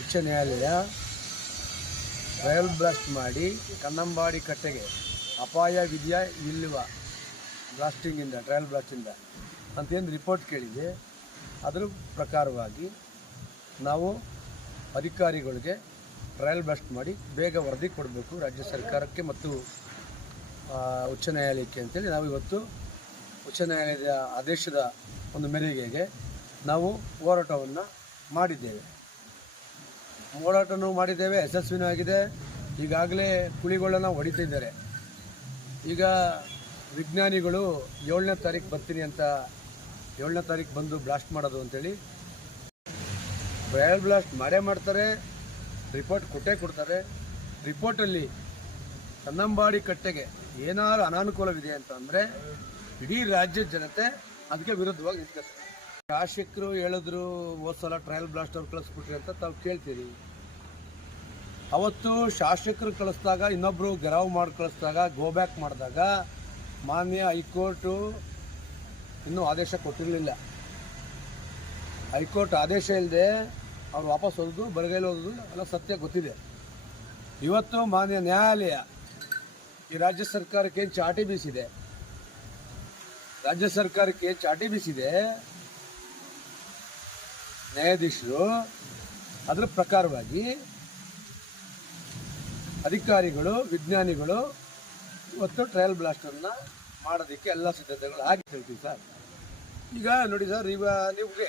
ಉಚ್ಚ ನ್ಯಾಯಾಲಯ ರಯಲ್ ಬ್ಲಾಸ್ಟ್ ಮಾಡಿ ಕನ್ನಂಬಾಡಿ ಕಟ್ಟೆಗೆ ಅಪಾಯ ವಿದ್ಯಾ ಇಲ್ವ ಬ್ಲಾಸ್ಟಿಂಗಿಂದ ಟ್ರಯಲ್ ಬ್ಲಾಸ್ಟಿಂದ ಅಂತೇನು ರಿಪೋರ್ಟ್ ಕೇಳಿದೆ. ಅದರ ಪ್ರಕಾರವಾಗಿ ನಾವು ಅಧಿಕಾರಿಗಳಿಗೆ ಟ್ರಯಲ್ ಬ್ಲಾಸ್ಟ್ ಮಾಡಿ ಬೇಗ ವರದಿ ಕೊಡಬೇಕು ರಾಜ್ಯ ಸರ್ಕಾರಕ್ಕೆ ಮತ್ತು ಉಚ್ಚ ನ್ಯಾಯಾಲಯಕ್ಕೆ ಅಂತೇಳಿ ನಾವು ಇವತ್ತು ಉಚ್ಚ ನ್ಯಾಯಾಲಯದ ಆದೇಶದ ಒಂದು ಮೇರೆಗೆ ನಾವು ಹೋರಾಟವನ್ನು ಮಾಡಿದ್ದೇವೆ. ಹೋರಾಟನೂ ಮಾಡಿದ್ದೇವೆ, ಯಶಸ್ವಿನೂ ಆಗಿದೆ. ಈಗಾಗಲೇ ಕುಳಿಗಳನ್ನು ಹೊಡಿತಿದ್ದಾರೆ. ಈಗ ವಿಜ್ಞಾನಿಗಳು ಏಳನೇ ತಾರೀಕು ಬರ್ತೀನಿ ಅಂತ ಏಳನೇ ತಾರೀಕು ಬಂದು ಬ್ಲಾಸ್ಟ್ ಮಾಡೋದು ಅಂತೇಳಿ ಬಯಲ್ ಬ್ಲಾಸ್ಟ್ ಮಾಡೇ ಮಾಡ್ತಾರೆ ರಿಪೋರ್ಟ್ ಕೊಟ್ಟೇ ಕೊಡ್ತಾರೆ. ರಿಪೋರ್ಟಲ್ಲಿ ಕನ್ನಂಬಾಡಿ ಕಟ್ಟೆಗೆ ಏನಾದ್ರು ಅನಾನುಕೂಲವಿದೆ ಅಂತಂದರೆ ಇಡೀ ರಾಜ್ಯದ ಜನತೆ ಅದಕ್ಕೆ ವಿರುದ್ಧವಾಗಿ ನಿಂತ್ಕೊತಾರೆ ಶಾಸಕರು ಹೇಳಿದ್ರು ಹೋದ್ ಸಲ ಟ್ರಯಲ್ ಬ್ಲಾಸ್ಟ್ ಅವ್ರು ಕಳಿಸ್ಬಿಟ್ರಿ ಅಂತ ತಾವು ಕೇಳ್ತೀರಿ. ಅವತ್ತು ಶಾಸಕರು ಕಳಿಸಿದಾಗ, ಇನ್ನೊಬ್ರು ಗೆರಾವ್ ಮಾಡಿ ಕಳಿಸಿದಾಗ ಗೋ ಬ್ಯಾಕ್ ಮಾಡಿದಾಗ, ಮಾನ್ಯ ಹೈಕೋರ್ಟು ಇನ್ನೂ ಆದೇಶ ಕೊಟ್ಟಿರಲಿಲ್ಲ. ಹೈಕೋರ್ಟ್ ಆದೇಶ ಇಲ್ಲದೆ ಅವ್ರು ವಾಪಸ್ ಹೋದ್ರು ಬರಗೈಲಿ ಹೋದ್ರು ಎಲ್ಲ ಸತ್ಯ ಗೊತ್ತಿದೆ. ಇವತ್ತು ಮಾನ್ಯ ನ್ಯಾಯಾಲಯ ಈ ರಾಜ್ಯ ಸರ್ಕಾರಕ್ಕೆ ಚಾಟಿ ಬೀಸಿದೆ? ರಾಜ್ಯ ಸರ್ಕಾರಕ್ಕೆ ಚಾಟಿ ಬೀಸಿದೆ? ನ್ಯಾಯಾಧೀಶರು ಅದರ ಪ್ರಕಾರವಾಗಿ ಅಧಿಕಾರಿಗಳು, ವಿಜ್ಞಾನಿಗಳು ಇವತ್ತು ಟ್ರಯಲ್ ಬ್ಲಾಸ್ಟನ್ನು ಮಾಡೋದಕ್ಕೆ ಎಲ್ಲ ಸಿದ್ಧತೆಗಳು ಆಗಿ ಹೇಳ್ತೀವಿ ಸರ್. ಈಗ ನೋಡಿ ಸರ್, ಈಗ ನಿಮಗೆ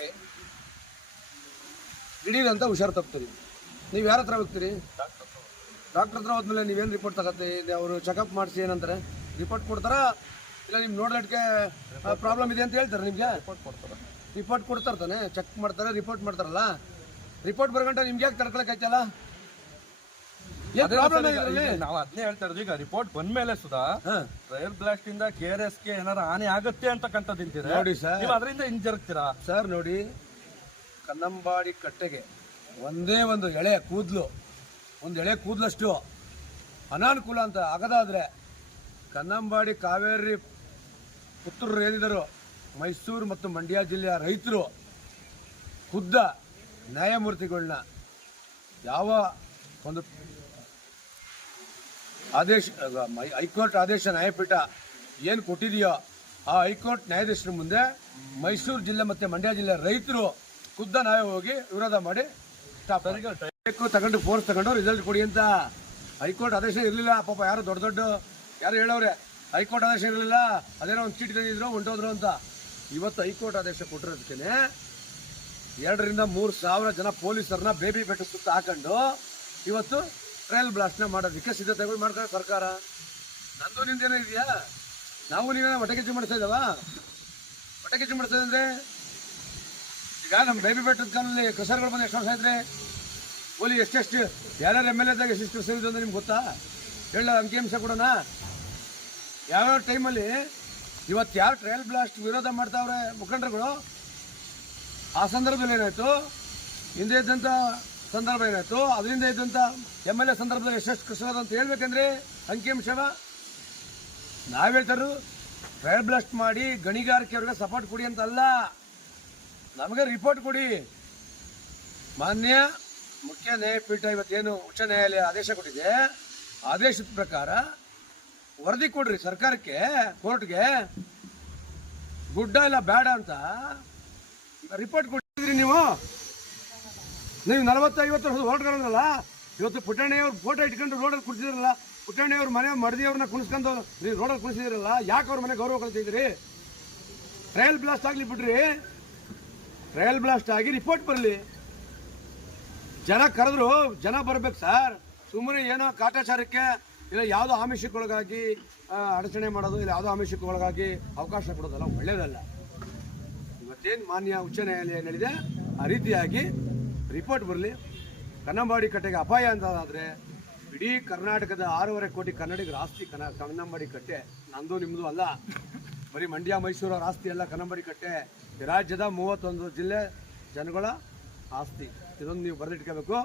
ದಿಢೀರ್ ಅಂತ ಹುಷಾರು ತಪ್ತೀರಿ. ನೀವು ಯಾರ ಹತ್ರ ಹೋಗ್ತೀರಿ? ಡಾಕ್ಟರ್ ಹತ್ರ ಹೋದ್ಮೇಲೆ ನೀವೇನು ರಿಪೋರ್ಟ್ ತಗತ್ತೆ ಅವರು ಚೆಕಪ್ ಮಾಡಿಸಿ ಏನಂತಾರೆ? ರಿಪೋರ್ಟ್ ಕೊಡ್ತಾರಾ? ಇಲ್ಲ ನಿಮ್ಗೆ ನೋಡೋದಕ್ಕೆ ಪ್ರಾಬ್ಲಮ್ ಇದೆ ಅಂತ ಹೇಳ್ತಾರೆ ನಿಮಗೆ? ರಿಪೋರ್ಟ್ ಕೊಡ್ತಾರೆ. ರಿಪೋರ್ಟ್ ಕೊಡ್ತಾರೆ ತಾನೆ? ಚೆಕ್ ಮಾಡ್ತಾರೆ ರಿಪೋರ್ಟ್ ಮಾಡ್ತಾರಲ್ಲ? ರಿಪೋರ್ಟ್ ಬರ್ಗಂಟ ನಿಮ್ಗೆ ಯಾಕೆ ಇದರಲ್ಲಿ? ನಾವು ಅದನ್ನೇ ಹೇಳ್ತಾ ಇರೋದು. ಈಗ ರಿಪೋರ್ಟ್ ಬಂದ್ಮೇಲೆ ಸುಧಾ ರೈಲ್ ಬ್ಲಾಸ್ಟ್ ಇಂದ ಕೆ ಆರ್ ಎಸ್ಗೆ ಏನಾರ ಹಾನಿ ಆಗುತ್ತೆ ಅಂತಕ್ಕಂಥದ್ದು ನಿಂತಿದೆ ನೋಡಿ ಸರ್. ನೀವು ಅದರಿಂದ ಹಿಂಜರುಗ್ತೀರಾ ಸರ್ ನೋಡಿ ಕನ್ನಂಬಾಡಿ ಕಟ್ಟೆಗೆ ಒಂದೇ ಒಂದು ಎಳೆ ಕೂದಲು. ಒಂದು ಎಳೆ ಕೂದಲಷ್ಟು ಅನಾನುಕೂಲ ಅಂತ ಆಗದಾದ್ರೆ ಕನ್ನಂಬಾಡಿ ಕಾವೇರಿ ಪುತ್ರರು ಏನಿದರು ಮೈಸೂರು ಮತ್ತು ಮಂಡ್ಯ ಜಿಲ್ಲೆಯ ರೈತರು ಖುದ್ದ ನ್ಯಾಯಮೂರ್ತಿಗಳನ್ನ ಯಾವ ಒಂದು ಆದೇಶ ಹೈಕೋರ್ಟ್ ಆದೇಶ ನ್ಯಾಯಪೀಠ ಏನು ಕೊಟ್ಟಿದೆಯೋ ಆ ಹೈಕೋರ್ಟ್ ನ್ಯಾಯಾಧೀಶರ ಮುಂದೆ ಮೈಸೂರು ಜಿಲ್ಲೆ ಮತ್ತು ಮಂಡ್ಯ ಜಿಲ್ಲೆ ರೈತರು ಖುದ್ದ ನಾವೇ ಹೋಗಿ ವಿರೋಧ ಮಾಡಿ ಸ್ಟಾಪ್ ತಗೊಂಡು ಫೋರ್ಸ್ ತಗೊಂಡು ರಿಸಲ್ಟ್ ಕೊಡಿ ಅಂತ ಹೈಕೋರ್ಟ್ ಆದೇಶ ಇರಲಿಲ್ಲ. ಪಾಪ ಯಾರು ದೊಡ್ಡ ದೊಡ್ಡ ಯಾರು ಹೇಳೋರೆ ಹೈಕೋರ್ಟ್ ಆದೇಶ ಇರಲಿಲ್ಲ. ಅದೇನೋ ಒಂದು ಚೀಟಿ ತಂದಿದ್ರು ಹೊಂಟೋದ್ರು ಅಂತ. ಇವತ್ತು ಹೈಕೋರ್ಟ್ ಆದೇಶ ಕೊಟ್ಟಿರೋದಕ್ಕೆ ಎರಡರಿಂದ ಮೂರು ಸಾವಿರ ಜನ ಪೊಲೀಸರನ್ನ ಬೇಬಿ ಬೆಟ್ಟ ಸುತ್ತ ಹಾಕೊಂಡು ಇವತ್ತು ಟ್ರಯಲ್ ಬ್ಲಾಸ್ಟ್ನ ಮಾಡೋದಕ್ಕೆ ಸಿದ್ಧತೆಗಳು ಮಾಡ್ತಾರೆ ಸರ್ಕಾರ. ನಂದು ನಿಂದೇನೋ ಇದೆಯಾ? ನಾವು ನೀವೇನೋ ಹೊಟ್ಟೆ ಮಾಡ್ತಾ ಇದ್ದಾವ? ಹೊಟ್ಟೆ ಕಿಚ್ಚು ಮಾಡಿಸ್ತಾ ಈಗ ನಮ್ಮ ಬೇಬಿ ಬೆಟ್ಟದ ಕಾಲದಲ್ಲಿ ಕಸರ್ಗಳು ಬಂದು ಎಷ್ಟು ವರ್ಷ ಇದ್ರೆ ಓಲಿ ಎಷ್ಟೆಷ್ಟು ಯಾರ್ಯಾರು ಎಂ ಎಲ್ ಎದಾಗ ಎಷ್ಟೆಷ್ಟು ಸೇರಿದ್ರು ಅಂತ ನಿಮ್ಗೆ ಗೊತ್ತಾ? ಹೇಳ ಅಂಕಿಅಂಶ ಕೊಡೋಣ. ಯಾವ್ಯಾವ ಟೈಮಲ್ಲಿ ಇವತ್ತು ಯಾರು ಟ್ರಯಲ್ ಬ್ಲಾಸ್ಟ್ ವಿರೋಧ ಮಾಡ್ತಾವ್ರೆ ಮುಖಂಡರುಗಳು? ಆ ಸಂದರ್ಭದಲ್ಲಿ ಏನಾಯಿತು? ಹಿಂದೆ ಇದ್ದಂಥ ಸಂದರ್ಭ ಏನಾಯಿತು? ಅದರಿಂದ ಇದ್ದಂಥ ಎಂ ಎಲ್ ಎ ಸಂದರ್ಭದಲ್ಲಿ ಎಷ್ಟೆಷ್ಟು ಕೃಷ್ಣದ ಅಂತ ಹೇಳ್ಬೇಕಂದ್ರೆ ಅಂಕಿಅಂಶವ ನಾವು ಹೇಳ್ತಾರು ಟ್ರಯಲ್ ಬ್ಲಾಸ್ಟ್ ಮಾಡಿ ಗಣಿಗಾರಿಕೆಯವ್ರಿಗೆ ಸಪೋರ್ಟ್ ಕೊಡಿ ಅಂತ ಅಲ್ಲ ನಮಗೆ ರಿಪೋರ್ಟ್ ಕೊಡಿ. ಮಾನ್ಯ ಮುಖ್ಯ ನ್ಯಾಯಪೀಠ ಇವತ್ತೇನು ಉಚ್ಚ ನ್ಯಾಯಾಲಯ ಆದೇಶ ಕೊಟ್ಟಿದೆ. ಆದೇಶದ ಪ್ರಕಾರ ವರದಿ ಕೊಡ್ರಿ ಸರ್ಕಾರಕ್ಕೆ, ಕೋರ್ಟ್ಗೆ. ಗುಡ್ಡ ಇಲ್ಲ ಬೇಡ ಅಂತ ರಿಪೋರ್ಟ್ ಕೊಟ್ಟಿದ್ರಿ ನೀವು? ನೀವು ನಲವತ್ತೈವತ್ತು ವರ್ಷದ ಹೋರಾಟಗಾರರಲ್ಲ ಇವತ್ತು ಪುಟ್ಟಣ್ಣಯ್ಯವ್ರ ಫೋಟೋ ಇಟ್ಕೊಂಡು ರೋಡಲ್ಲಿ ಕುಡಿಸಿದ್ರಲ್ಲ ಪುಟ್ಟಣ್ಣಯ್ಯವ್ರ ಮನೆ ಮಡದಿಯವ್ರನ್ನ ಕುಣಿಸ್ಕೊಂಡು ನೀವು ರೋಡಲ್ಲಿ ಕುಣಿಸಿದಿರಲ್ಲ ಯಾಕೆ ಅವ್ರ ಮನೆ ಗೌರವ ಕಳ್ತಿದ್ರಿ ಟ್ರಯಲ್ ಬ್ಲಾಸ್ಟ್ ಆಗಲಿ ಬಿಡ್ರಿ. ಟ್ರಯಲ್ ಬ್ಲಾಸ್ಟ್ ಆಗಿ ರಿಪೋರ್ಟ್ ಬರಲಿ. ಜನ ಕರೆದ್ರು, ಜನ ಬರ್ಬೇಕು ಸರ್ ಸುಮ್ಮನೆ ಏನೋ ಕಾಟಾಚಾರಕ್ಕೆ ಇಲ್ಲ, ಯಾವುದೋ ಆಮಿಷಕ್ಕೊಳಗಾಗಿ ಅಡಚಣೆ ಮಾಡೋದು, ಇಲ್ಲ, ಯಾವುದೋ ಆಮಿಷಕ್ಕೊಳಗಾಗಿ ಅವಕಾಶ ಕೊಡೋದಲ್ಲ ಒಳ್ಳೇದಲ್ಲ. ಇವತ್ತೇನು ಮಾನ್ಯ ಉಚ್ಚ ನ್ಯಾಯಾಲಯ ನಡೆದಿದೆ ಆ ರೀತಿಯಾಗಿ ರಿಪೋರ್ಟ್ ಬರಲಿ. ಕನ್ನಂಬಾಡಿ ಕಟ್ಟೆಗೆ ಅಪಾಯ ಅಂತಾದ್ರೆ ಇಡೀ ಕರ್ನಾಟಕದ ಆರೂವರೆ ಕೋಟಿ ಕನ್ನಡಿಗರ ಆಸ್ತಿ ಕನ, ಕನ್ನಂಬಾಡಿ ಕಟ್ಟೆ. ನಂದು ನಿಮ್ಮದು ಅಲ್ಲ. ಬರೀ ಮಂಡ್ಯ, ಮೈಸೂರು ಅವರ ಆಸ್ತಿ ಅಲ್ಲ ಕನ್ನಂಬಾಡಿ ಕಟ್ಟೆ. ರಾಜ್ಯದ ಮೂವತ್ತೊಂದು ಜಿಲ್ಲೆ ಜನಗಳ ಆಸ್ತಿ. ಇದೊಂದು ನೀವು ಬರೆದಿಟ್ಕೋಬೇಕು.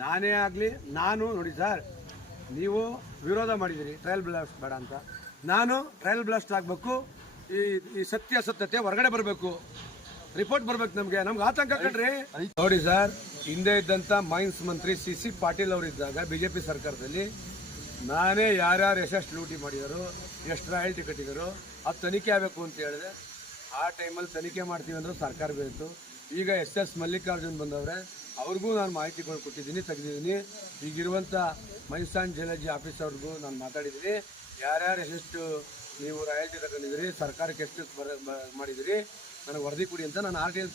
ನಾನೇ ಆಗಲಿ, ನಾನು ನೋಡಿ, ಸರ್ ನೀವು ವಿರೋಧ ಮಾಡಿದ್ದೀರಿ ಟ್ರಯಲ್ ಬ್ಲಾಸ್ಟ್ ಬೇಡ ಅಂತ. ನಾನು ಟ್ರಯಲ್ ಬ್ಲಾಸ್ಟ್ ಆಗಬೇಕು ಈ ಈ ಸತ್ಯಾಸತ್ಯತೆ ಹೊರಗಡೆ ಬರಬೇಕು. ರಿಪೋರ್ಟ್ ಬರ್ಬೇಕು ನಮಗೆ. ನಮ್ಗೆ ಆತಂಕ ಕಣ್ರಿ. ನೋಡಿ ಸರ್ ಹಿಂದೆ ಇದ್ದಂತ ಮೈನ್ಸ್ ಮಂತ್ರಿ ಸಿ ಸಿ ಪಾಟೀಲ್ ಅವರು ಇದ್ದಾಗ ಬಿಜೆಪಿ ಸರ್ಕಾರದಲ್ಲಿ ನಾನೇ ಯಾರ್ಯಾರು ಎಷ್ಟೆಷ್ಟು ಲೂಟಿ ಮಾಡಿದರು ಎಷ್ಟು ರಾಯಲ್ಟಿ ಕಟ್ಟಿದರು ಅದು ತನಿಖೆ ಆಗಬೇಕು ಅಂತ ಹೇಳಿದೆ. ಆ ಟೈಮಲ್ಲಿ ತನಿಖೆ ಮಾಡ್ತೀವಿ ಅಂದ್ರೆ ಸರ್ಕಾರ ಬೇಕು ಈಗ ಎಸ್ ಎಸ್ ಮಲ್ಲಿಕಾರ್ಜುನ್ ಬಂದವ್ರೆ ಅವ್ರಿಗೂ ನಾನು ಮಾಹಿತಿ ಕೊಟ್ಟಿದ್ದೀನಿ, ತೆಗೆದಿದ್ದೀನಿ. ಈಗಿರುವಂಥ ಮೈಸಾನ್ ಜಲಜಿ ಆಫೀಸ್ ಅವ್ರಿಗೂ ನಾನು ಮಾತಾಡಿದ್ದೀನಿ. ಯಾರ್ಯಾರು ಎಷ್ಟು ನೀವು ರಾಯಲ್ಟಿ ತಗೊಂಡಿದ್ದೀರಿ, ಸರ್ಕಾರಕ್ಕೆ ಎಷ್ಟು ಬರ ಮಾಡಿದಿರಿ ನನಗೆ ವರದಿ ಕೊಡಿ ಅಂತ ನಾನು ಆರ್ ಟಿ ಎಲ್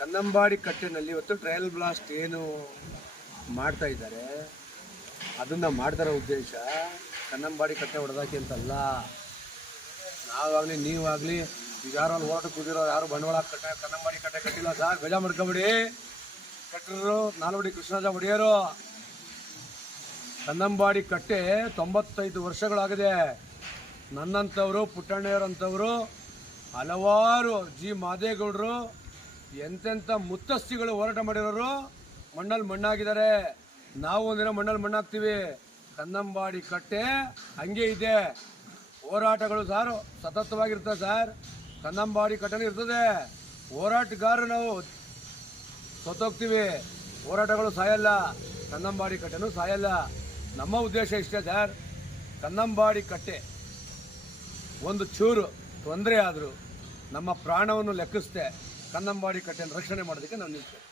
ಕನ್ನಂಬಾಡಿ ಕಟ್ಟೆನಲ್ಲಿ ಇವತ್ತು ಟ್ರಯಲ್ ಬ್ಲಾಸ್ಟ್ ಏನು ಮಾಡ್ತಾ ಇದ್ದಾರೆ, ಅದನ್ನು ಮಾಡ್ತಾರೋ ಉದ್ದೇಶ ಕನ್ನಂಬಾಡಿ ಕಟ್ಟೆ ಹೊಡೆದಾಕಿ ಅಂತಲ್ಲ. ನಾವಾಗಲಿ, ನೀವಾಗಲಿ ಅಲ್ಲಿ ಹೋರಾಟ ಕೂದಿರೋ ಯಾರು ಬಂಡವಾಳ ಕಟ್ಟೆ ಕನ್ನಂಬಾಡಿ ಕಟ್ಟೆ ಕಟ್ಟಿಲ್ಲ ಸಾರ್ ಬೇಜ ಮಾಡ್ಕೊಬಿಡಿ. ಕಟ್ಟರು ನಾಲ್ವಡಿ ಕೃಷ್ಣರಾಜ ಒಡೆಯರು. ಕನ್ನಂಬಾಡಿ ಕಟ್ಟೆ ತೊಂಬತ್ತೈದು ವರ್ಷಗಳಾಗಿದೆ. ನನ್ನಂಥವರು ಪುಟ್ಟಣ್ಣಯ್ಯರಂಥವರು ಹಲವಾರು ಜಿ ಮಾದೇಗೌಡರು, ಎಂತೆಂಥ ಮುತ್ತಸ್ತಿಗಳು ಹೋರಾಟ ಮಾಡಿರೋರು ಮಣ್ಣಲ್ಲಿ ಮಣ್ಣಾಗಿದ್ದಾರೆ. ನಾವು ಒಂದಿನ ಮಣ್ಣಲ್ಲಿ ಮಣ್ಣಾಗ್ತೀವಿ. ಕನ್ನಂಬಾಡಿ ಕಟ್ಟೆ ಹಂಗೆ ಇದೆ. ಹೋರಾಟಗಳು ಸಾರು ಸತತವಾಗಿರ್ತದೆ ಸರ್. ಕನ್ನಂಬಾಡಿ ಕಟ್ಟೆನೂ ಇರ್ತದೆ. ಹೋರಾಟಗಾರರು ನಾವು ಸತ್ತೋಗ್ತೀವಿ. ಹೋರಾಟಗಳು ಸಾಯಲ್ಲ. ಕನ್ನಂಬಾಡಿ ಕಟ್ಟೆನೂ ಸಾಯಲ್ಲ. ನಮ್ಮ ಉದ್ದೇಶ ಇಷ್ಟೇ ಸರ್. ಕನ್ನಂಬಾಡಿ ಕಟ್ಟೆ. ಒಂದು ಚೂರು ತೊಂದರೆ ಆದರೂ ನಮ್ಮ ಪ್ರಾಣವನ್ನು ಲೆಕ್ಕಿಸ್ದೆ ಕನ್ನಂಬಾಡಿ ಕಟ್ಟೆಯನ್ನು ರಕ್ಷಣೆ ಮಾಡೋದಕ್ಕೆ ನಾವು ನಿಲ್ತೇವೆ.